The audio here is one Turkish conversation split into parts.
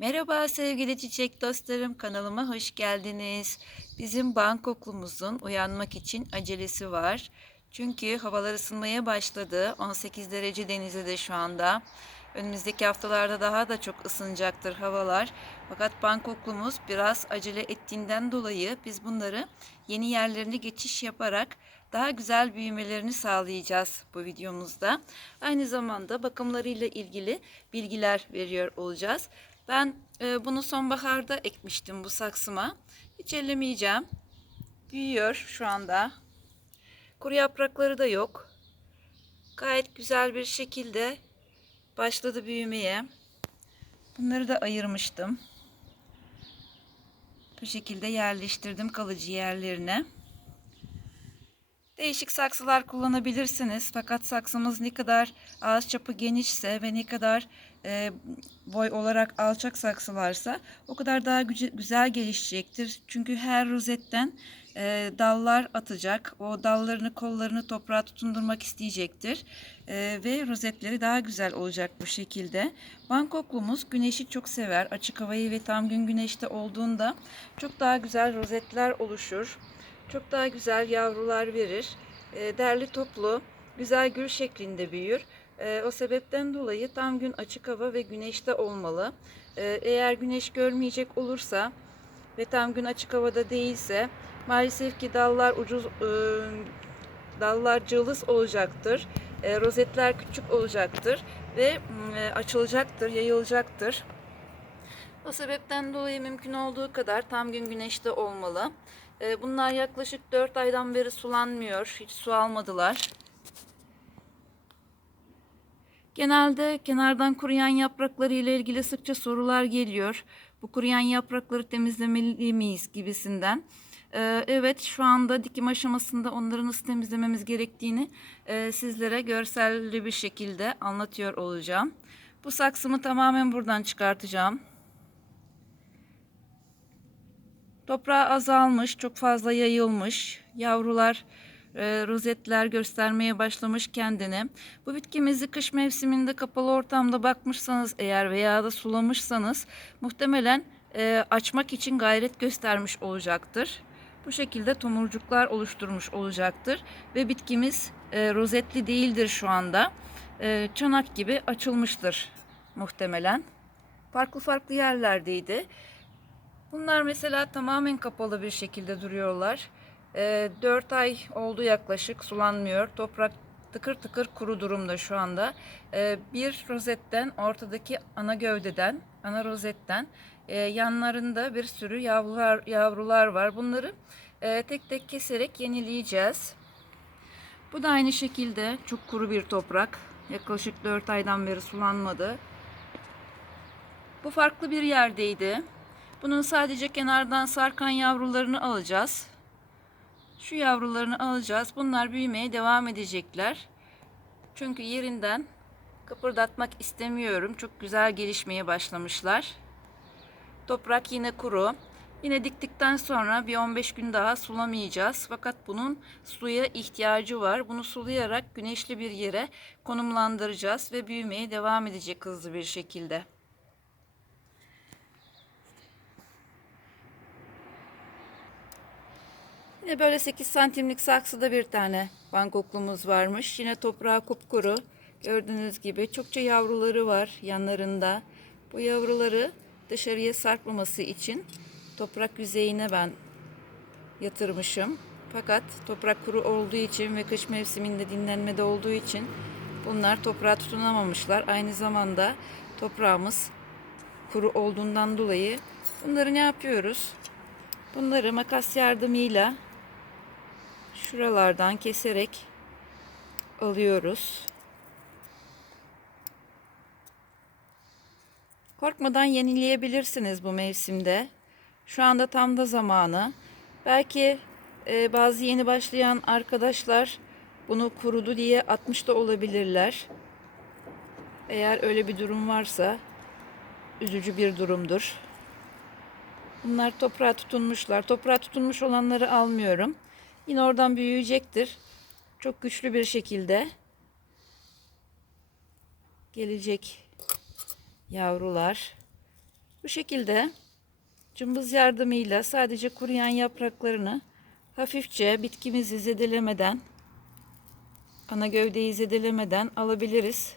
Merhaba sevgili çiçek dostlarım kanalıma hoş geldiniz. Bizim Bangkoklumuzun uyanmak için acelesi var. Çünkü havalar ısınmaya başladı. 18 derece denizde de şu anda. Önümüzdeki haftalarda daha da çok ısınacaktır havalar. Fakat Bangkoklumuz biraz acele ettiğinden dolayı biz bunları yeni yerlerine geçiş yaparak daha güzel büyümelerini sağlayacağız bu videomuzda. Aynı zamanda bakımlarıyla ilgili bilgiler veriyor olacağız. Ben e, bunu sonbaharda ekmiştim bu saksıma. Hiç ellemeyeceğim. Büyüyor şu anda. Kuru yaprakları da yok. Gayet güzel bir şekilde başladı büyümeye. Bunları da ayırmıştım. Bu şekilde yerleştirdim kalıcı yerlerine. Değişik saksılar kullanabilirsiniz. Fakat saksımız ne kadar ağız çapı genişse ve ne kadar e, boy olarak alçak saksılarsa o kadar daha güce- güzel gelişecektir. Çünkü her rozetten e, dallar atacak. O dallarını kollarını toprağa tutundurmak isteyecektir. E, ve rozetleri daha güzel olacak bu şekilde. Bangkoklumuz güneşi çok sever. Açık havayı ve tam gün güneşte olduğunda çok daha güzel rozetler oluşur çok daha güzel yavrular verir. E, derli toplu, güzel gül şeklinde büyür. E, o sebepten dolayı tam gün açık hava ve güneşte olmalı. E, eğer güneş görmeyecek olursa ve tam gün açık havada değilse maalesef ki dallar ucuz e, dallar cılız olacaktır. E, rozetler küçük olacaktır ve e, açılacaktır, yayılacaktır. O sebepten dolayı mümkün olduğu kadar tam gün güneşte olmalı. Ee, Bunlar yaklaşık 4 aydan beri sulanmıyor. Hiç su almadılar. Genelde kenardan kuruyan yaprakları ile ilgili sıkça sorular geliyor. Bu kuruyan yaprakları temizlemeli miyiz gibisinden. Ee, Evet şu anda dikim aşamasında onları nasıl temizlememiz gerektiğini e, sizlere görselli bir şekilde anlatıyor olacağım. Bu saksımı tamamen buradan çıkartacağım. Toprağı azalmış, çok fazla yayılmış. Yavrular, e, rozetler göstermeye başlamış kendine. Bu bitkimizi kış mevsiminde kapalı ortamda bakmışsanız eğer veya da sulamışsanız muhtemelen e, açmak için gayret göstermiş olacaktır. Bu şekilde tomurcuklar oluşturmuş olacaktır ve bitkimiz e, rozetli değildir şu anda. Çanak gibi açılmıştır muhtemelen. Farklı farklı yerlerdeydi. Bunlar mesela tamamen kapalı bir şekilde duruyorlar. E, 4 ay oldu yaklaşık sulanmıyor. Toprak tıkır tıkır kuru durumda şu anda. E, bir rozetten ortadaki ana gövdeden, ana rozetten e, yanlarında bir sürü yavrular, yavrular var. Bunları e, tek tek keserek yenileyeceğiz. Bu da aynı şekilde çok kuru bir toprak. Yaklaşık 4 aydan beri sulanmadı. Bu farklı bir yerdeydi. Bunun sadece kenardan sarkan yavrularını alacağız. Şu yavrularını alacağız. Bunlar büyümeye devam edecekler. Çünkü yerinden kıpırdatmak istemiyorum. Çok güzel gelişmeye başlamışlar. Toprak yine kuru. Yine diktikten sonra bir 15 gün daha sulamayacağız. Fakat bunun suya ihtiyacı var. Bunu sulayarak güneşli bir yere konumlandıracağız ve büyümeye devam edecek hızlı bir şekilde. Yine böyle 8 santimlik saksıda bir tane bankoklumuz varmış. Yine toprağı kupkuru. Gördüğünüz gibi çokça yavruları var yanlarında. Bu yavruları dışarıya sarkmaması için toprak yüzeyine ben yatırmışım. Fakat toprak kuru olduğu için ve kış mevsiminde dinlenmede olduğu için bunlar toprağa tutunamamışlar. Aynı zamanda toprağımız kuru olduğundan dolayı bunları ne yapıyoruz? Bunları makas yardımıyla şuralardan keserek alıyoruz. Korkmadan yenileyebilirsiniz bu mevsimde. Şu anda tam da zamanı. Belki e, bazı yeni başlayan arkadaşlar bunu kurudu diye atmış da olabilirler. Eğer öyle bir durum varsa üzücü bir durumdur. Bunlar toprağa tutunmuşlar. Toprağa tutunmuş olanları almıyorum. Yine oradan büyüyecektir. Çok güçlü bir şekilde gelecek yavrular. Bu şekilde cımbız yardımıyla sadece kuruyan yapraklarını hafifçe bitkimizi zedelemeden ana gövdeyi zedelemeden alabiliriz.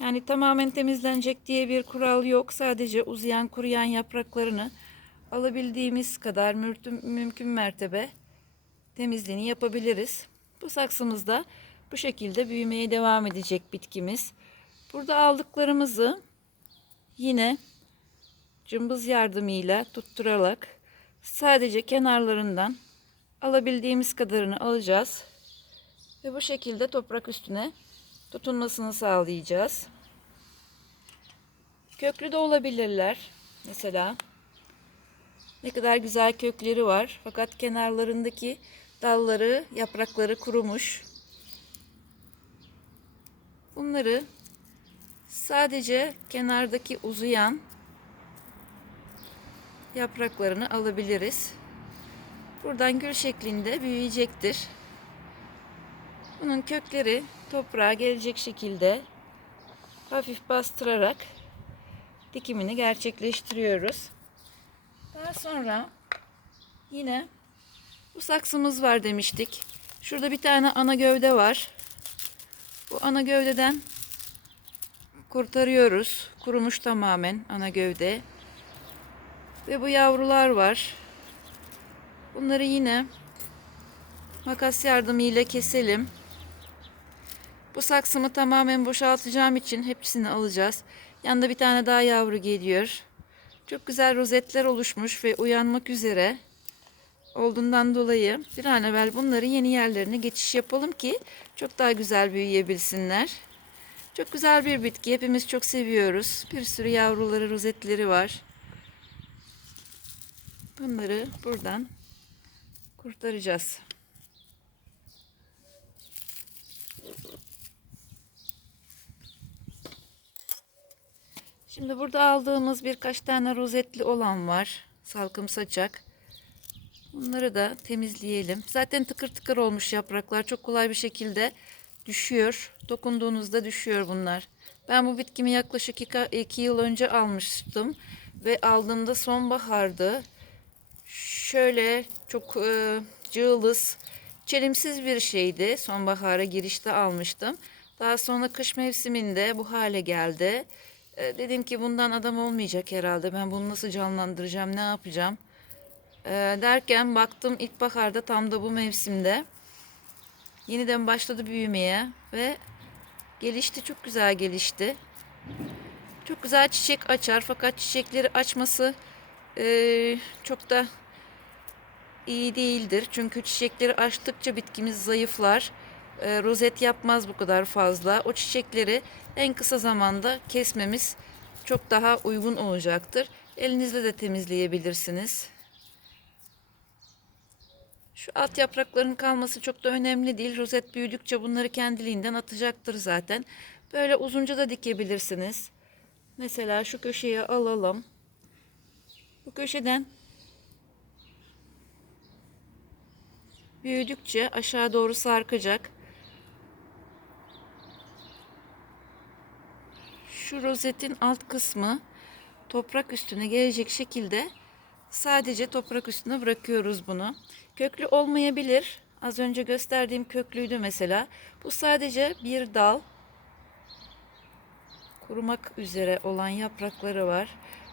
Yani tamamen temizlenecek diye bir kural yok. Sadece uzayan kuruyan yapraklarını alabildiğimiz kadar mümkün mertebe temizliğini yapabiliriz. Bu saksımızda bu şekilde büyümeye devam edecek bitkimiz. Burada aldıklarımızı yine cımbız yardımıyla tutturarak sadece kenarlarından alabildiğimiz kadarını alacağız. Ve bu şekilde toprak üstüne tutunmasını sağlayacağız. Köklü de olabilirler. Mesela ne kadar güzel kökleri var. Fakat kenarlarındaki dalları, yaprakları kurumuş. Bunları sadece kenardaki uzayan yapraklarını alabiliriz. Buradan gül şeklinde büyüyecektir. Bunun kökleri toprağa gelecek şekilde hafif bastırarak dikimini gerçekleştiriyoruz. Daha sonra yine bu saksımız var demiştik. Şurada bir tane ana gövde var. Bu ana gövdeden kurtarıyoruz. Kurumuş tamamen ana gövde. Ve bu yavrular var. Bunları yine makas yardımıyla keselim. Bu saksımı tamamen boşaltacağım için hepsini alacağız. Yanında bir tane daha yavru geliyor. Çok güzel rozetler oluşmuş ve uyanmak üzere olduğundan dolayı bir an evvel bunları yeni yerlerine geçiş yapalım ki çok daha güzel büyüyebilsinler. Çok güzel bir bitki. Hepimiz çok seviyoruz. Bir sürü yavruları, rozetleri var. Bunları buradan kurtaracağız. Şimdi burada aldığımız birkaç tane rozetli olan var. Salkım saçak. Bunları da temizleyelim. Zaten tıkır tıkır olmuş yapraklar. Çok kolay bir şekilde düşüyor. Dokunduğunuzda düşüyor bunlar. Ben bu bitkimi yaklaşık 2 yıl önce almıştım. Ve aldığımda sonbahardı. Şöyle çok e, cığılız, çelimsiz bir şeydi. Sonbahara girişte almıştım. Daha sonra kış mevsiminde bu hale geldi. E, dedim ki bundan adam olmayacak herhalde. Ben bunu nasıl canlandıracağım, ne yapacağım? E, derken baktım ilkbaharda tam da bu mevsimde yeniden başladı büyümeye ve gelişti çok güzel gelişti. Çok güzel çiçek açar fakat çiçekleri açması e, çok da iyi değildir. Çünkü çiçekleri açtıkça bitkimiz zayıflar. E, rozet yapmaz bu kadar fazla. O çiçekleri en kısa zamanda kesmemiz çok daha uygun olacaktır. Elinizle de temizleyebilirsiniz. Şu alt yaprakların kalması çok da önemli değil. Rozet büyüdükçe bunları kendiliğinden atacaktır zaten. Böyle uzunca da dikebilirsiniz. Mesela şu köşeye alalım. Bu köşeden büyüdükçe aşağı doğru sarkacak. Şu rozetin alt kısmı toprak üstüne gelecek şekilde sadece toprak üstüne bırakıyoruz bunu. Köklü olmayabilir. Az önce gösterdiğim köklüydü mesela. Bu sadece bir dal. Kurumak üzere olan yaprakları var.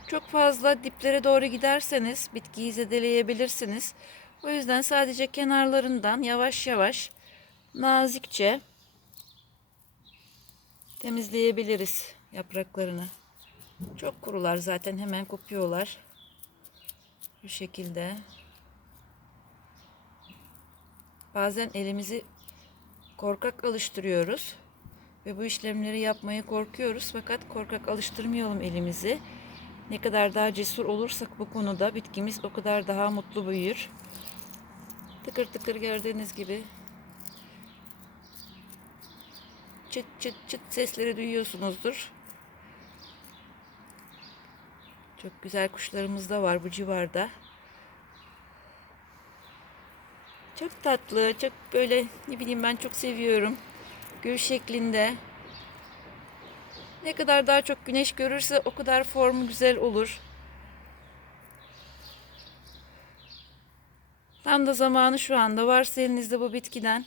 Çok fazla diplere doğru giderseniz bitkiyi zedeleyebilirsiniz. O yüzden sadece kenarlarından yavaş yavaş nazikçe temizleyebiliriz yapraklarını. Çok kurular zaten hemen kopuyorlar. Bu şekilde. Bazen elimizi korkak alıştırıyoruz ve bu işlemleri yapmaya korkuyoruz fakat korkak alıştırmayalım elimizi. Ne kadar daha cesur olursak bu konuda bitkimiz o kadar daha mutlu büyür. Tıkır tıkır gördüğünüz gibi çıt çıt çıt sesleri duyuyorsunuzdur. Çok güzel kuşlarımız da var bu civarda. Çok tatlı, çok böyle ne bileyim ben çok seviyorum. Gül şeklinde. Ne kadar daha çok güneş görürse o kadar formu güzel olur. Tam da zamanı şu anda varsa elinizde bu bitkiden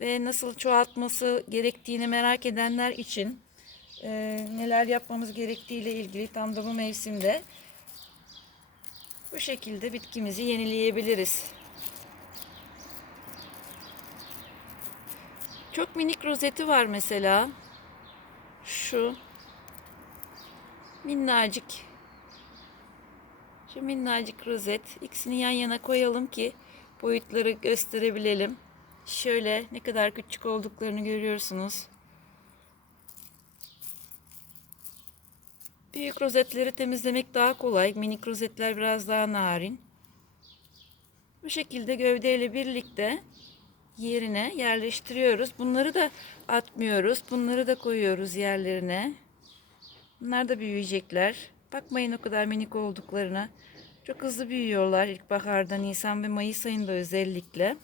ve nasıl çoğaltması gerektiğini merak edenler için e, neler yapmamız gerektiğiyle ilgili tam da bu mevsimde bu şekilde bitkimizi yenileyebiliriz. Çok minik rozeti var mesela. Şu minnacık şu minnacık rozet. İkisini yan yana koyalım ki boyutları gösterebilelim. Şöyle ne kadar küçük olduklarını görüyorsunuz. Büyük rozetleri temizlemek daha kolay. Minik rozetler biraz daha narin. Bu şekilde gövdeyle birlikte yerine yerleştiriyoruz. Bunları da atmıyoruz. Bunları da koyuyoruz yerlerine. Bunlar da büyüyecekler. Bakmayın o kadar minik olduklarına. Çok hızlı büyüyorlar ilkbaharda, Nisan ve Mayıs ayında özellikle.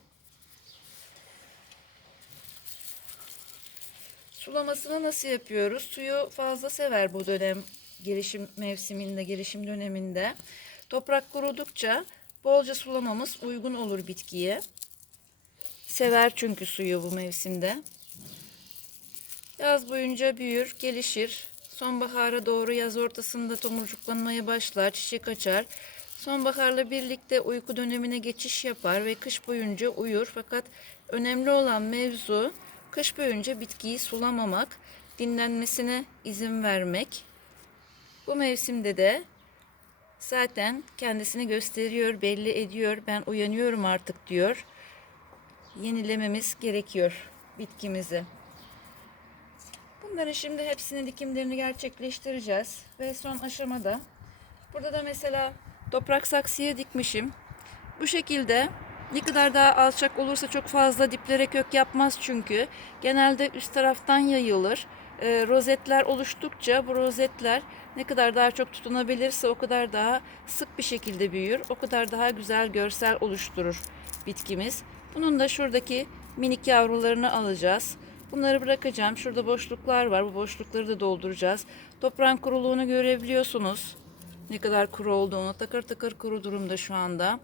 Sulamasını nasıl yapıyoruz? Suyu fazla sever bu dönem gelişim mevsiminde, gelişim döneminde. Toprak kurudukça bolca sulamamız uygun olur bitkiye. Sever çünkü suyu bu mevsimde. Yaz boyunca büyür, gelişir. Sonbahara doğru yaz ortasında tomurcuklanmaya başlar, çiçek açar. Sonbaharla birlikte uyku dönemine geçiş yapar ve kış boyunca uyur. Fakat önemli olan mevzu kış boyunca bitkiyi sulamamak, dinlenmesine izin vermek. Bu mevsimde de zaten kendisini gösteriyor, belli ediyor. Ben uyanıyorum artık diyor. Yenilememiz gerekiyor bitkimizi. Bunların şimdi hepsinin dikimlerini gerçekleştireceğiz. Ve son aşamada burada da mesela toprak saksıya dikmişim. Bu şekilde ne kadar daha alçak olursa çok fazla diplere kök yapmaz çünkü. Genelde üst taraftan yayılır. E, rozetler oluştukça bu rozetler ne kadar daha çok tutunabilirse o kadar daha sık bir şekilde büyür. O kadar daha güzel görsel oluşturur bitkimiz. Bunun da şuradaki minik yavrularını alacağız. Bunları bırakacağım. Şurada boşluklar var. Bu boşlukları da dolduracağız. Toprağın kuruluğunu görebiliyorsunuz. Ne kadar kuru olduğunu. Takır takır kuru durumda şu anda.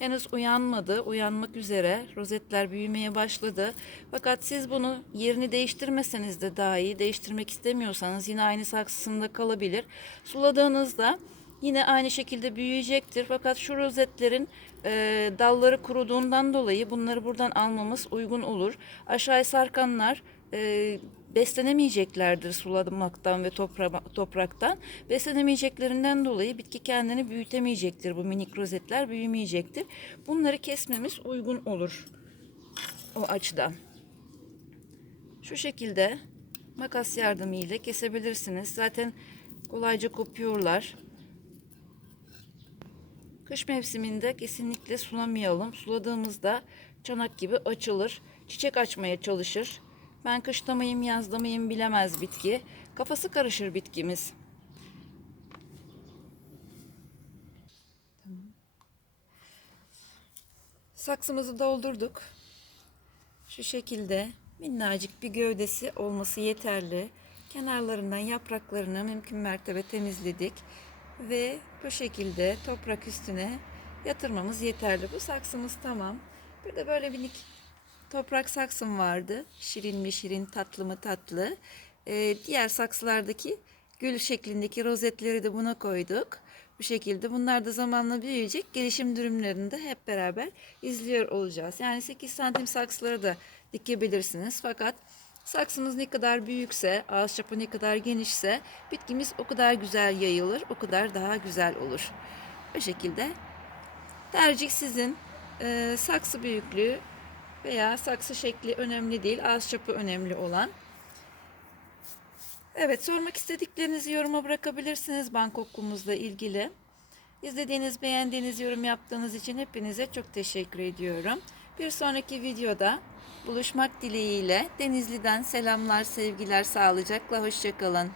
Henüz uyanmadı. Uyanmak üzere. Rozetler büyümeye başladı. Fakat siz bunu yerini değiştirmeseniz de daha iyi. Değiştirmek istemiyorsanız yine aynı saksısında kalabilir. Suladığınızda yine aynı şekilde büyüyecektir. Fakat şu rozetlerin e, dalları kuruduğundan dolayı bunları buradan almamız uygun olur. Aşağıya sarkanlar e, beslenemeyeceklerdir sulamaktan ve topra- topraktan. Beslenemeyeceklerinden dolayı bitki kendini büyütemeyecektir. Bu minik rozetler büyümeyecektir. Bunları kesmemiz uygun olur o açıdan. Şu şekilde makas yardımıyla kesebilirsiniz. Zaten kolayca kopuyorlar. Kış mevsiminde kesinlikle sulamayalım. Suladığımızda çanak gibi açılır. Çiçek açmaya çalışır. Ben kışta mıyım yazda mıyım bilemez bitki. Kafası karışır bitkimiz. Saksımızı doldurduk. Şu şekilde minnacık bir gövdesi olması yeterli. Kenarlarından yapraklarını mümkün mertebe temizledik. Ve bu şekilde toprak üstüne yatırmamız yeterli. Bu saksımız tamam. Bir de böyle minik toprak saksım vardı. Şirin mi şirin, tatlı mı tatlı. Ee, diğer saksılardaki gül şeklindeki rozetleri de buna koyduk. Bu şekilde bunlar da zamanla büyüyecek. Gelişim durumlarını da hep beraber izliyor olacağız. Yani 8 santim saksıları da dikebilirsiniz. Fakat saksımız ne kadar büyükse, ağız çapı ne kadar genişse bitkimiz o kadar güzel yayılır, o kadar daha güzel olur. Bu şekilde tercih sizin. Ee, saksı büyüklüğü veya saksı şekli önemli değil, ağız çapı önemli olan. Evet, sormak istediklerinizi yoruma bırakabilirsiniz Bangkok'umuzla ilgili. İzlediğiniz, beğendiğiniz, yorum yaptığınız için hepinize çok teşekkür ediyorum. Bir sonraki videoda buluşmak dileğiyle Denizli'den selamlar, sevgiler, sağlıcakla, hoşçakalın.